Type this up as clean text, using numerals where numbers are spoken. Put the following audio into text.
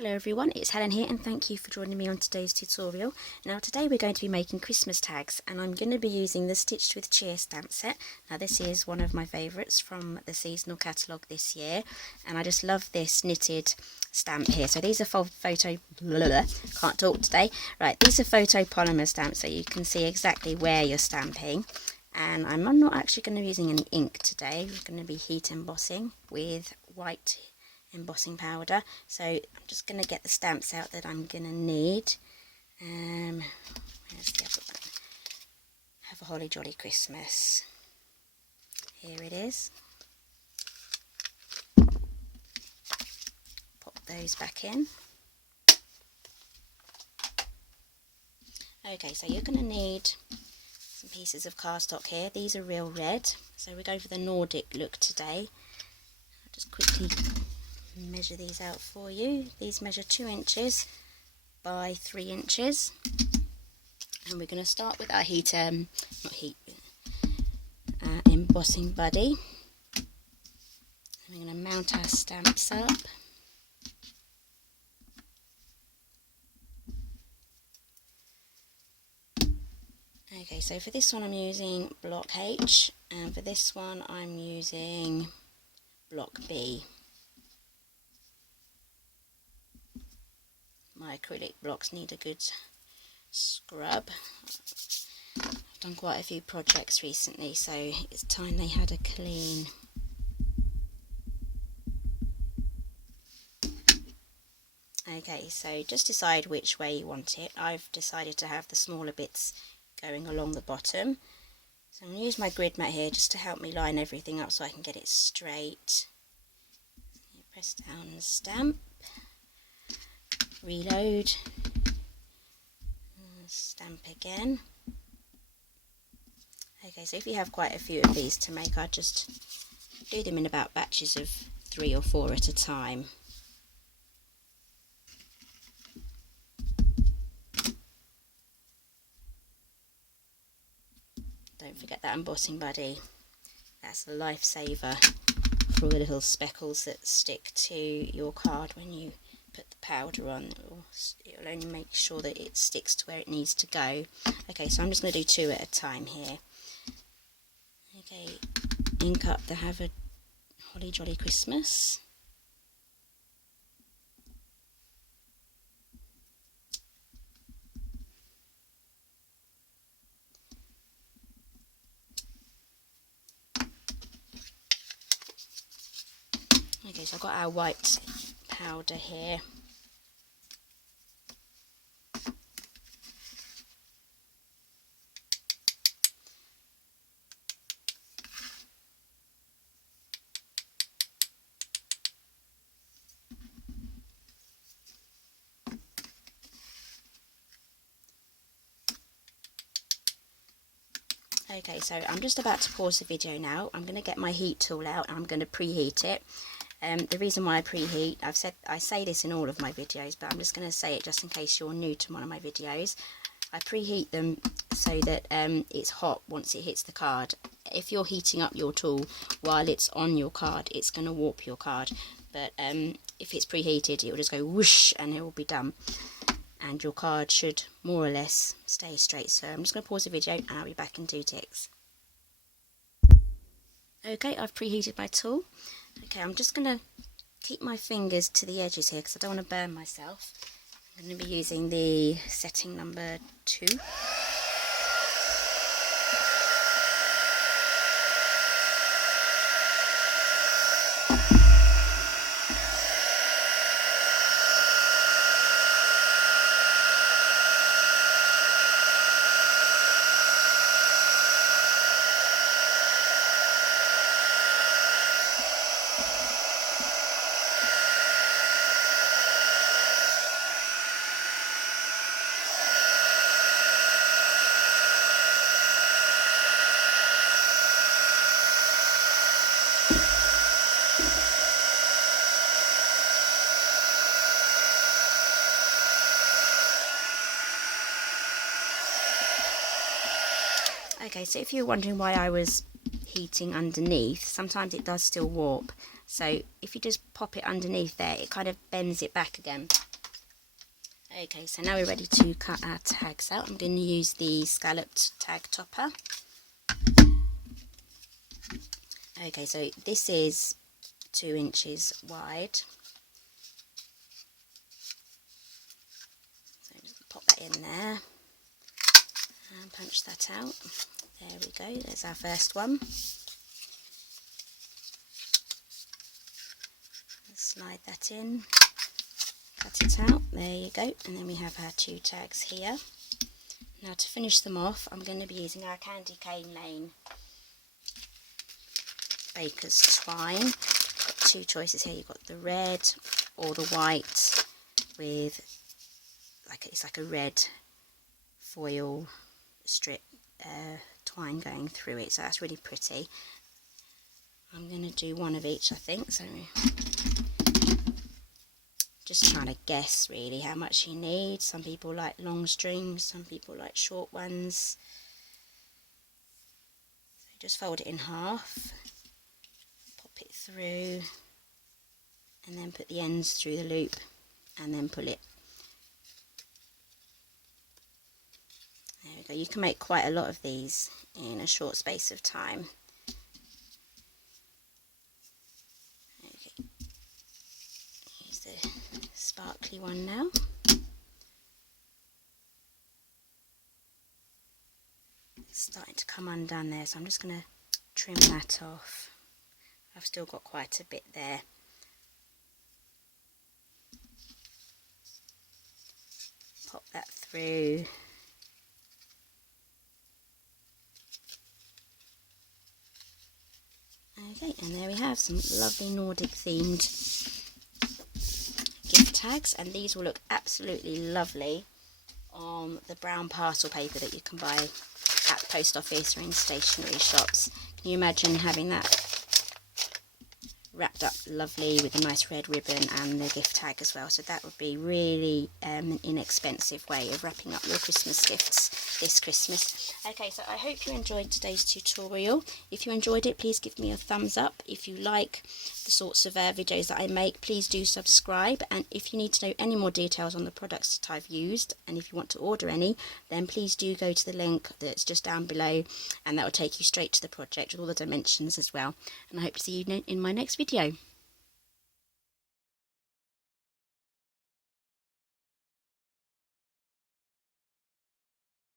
Hello everyone, it's Helen here and thank you for joining me on today's tutorial. Now today we're going to be making Christmas tags and I'm going to be using the Stitched with Cheer stamp set. Now this is one of my favourites from the seasonal catalogue this year and I just love this knitted stamp here. So these are can't talk today. Right, these are photopolymer stamps so you can see exactly where you're stamping. And I'm not actually going to be using any ink today, we're going to be heat embossing with white embossing powder. So I'm just going to get the stamps out that I'm going to need. Where's the other one? Have a Holly Jolly Christmas. Here it is. Pop those back in. Okay, so you're going to need some pieces of cardstock here. These are real red, so we go for the Nordic look today. I'll just quickly measure these out for you. These measure 2 inches by 3 inches, and we're going to start with our embossing buddy. We're going to mount our stamps up. Okay, so for this one I'm using block H, and for this one I'm using block B. My acrylic blocks need a good scrub. I've done quite a few projects recently, so it's time they had a clean. Okay, so just decide which way you want it. I've decided to have the smaller bits going along the bottom. So I'm going to use my grid mat here just to help me line everything up so I can get it straight. Press down and stamp. Reload, stamp again. Okay, so if you have quite a few of these to make, I just do them in about batches of 3 or 4 at a time. Don't forget that embossing buddy, that's a lifesaver for all the little speckles that stick to your card when you put the powder on. It'll only make sure that it sticks to where it needs to go. Okay, so I'm just going to do 2 at a time here. Okay, ink up the Have a Holly Jolly Christmas. Okay, so I've got our white powder here. Okay, so I'm just about to pause the video now. I'm going to get my heat tool out and I'm going to preheat it. The reason why I preheat, I say this in all of my videos, but I'm just going to say it just in case you're new to one of my videos. I preheat them so that it's hot once it hits the card. If you're heating up your tool while it's on your card, it's going to warp your card. But if it's preheated, it will just go whoosh and it will be done. And your card should more or less stay straight. So I'm just going to pause the video and I'll be back in 2 ticks. Okay, I've preheated my tool. Okay, I'm just going to keep my fingers to the edges here because I don't want to burn myself. I'm going to be using the setting number 2. Okay, so if you're wondering why I was heating underneath, sometimes it does still warp. So if you just pop it underneath there, it kind of bends it back again. Okay, so now we're ready to cut our tags out. I'm going to use the scalloped tag topper. Okay, so this is 2 inches wide. So just pop that in there and punch that out. There we go, there's our first one. Slide that in, cut it out, there you go, and then we have our 2 tags here. Now to finish them off, I'm going to be using our Candy Cane Lane Baker's Twine. Got 2 choices here, you've got the red or the white with, it's like a red foil strip twine going through it, so that's really pretty. I'm going to do one of each, I think, so just trying to guess really how much you need. Some people like long strings, some people like short ones. So just fold it in half, pop it through, and then put the ends through the loop and then pull it. There we go. You can make quite a lot of these in a short space of time. Okay. Use the sparkly one now. It's starting to come undone there, so I'm just going to trim that off. I've still got quite a bit there. Pop that through. Okay, and there we have some lovely Nordic themed gift tags, and these will look absolutely lovely on the brown parcel paper that you can buy at the post office or in stationery shops. Can you imagine having that wrapped up lovely with a nice red ribbon and the gift tag as well? So that would be really an inexpensive way of wrapping up your Christmas gifts this Christmas. Okay, so I hope you enjoyed today's tutorial. If you enjoyed it, please give me a thumbs up. If you like the sorts of videos that I make, please do subscribe. And if you need to know any more details on the products that I've used, and if you want to order any, then please do go to the link that's just down below, and that will take you straight to the project with all the dimensions as well. And I hope to see you in my next video.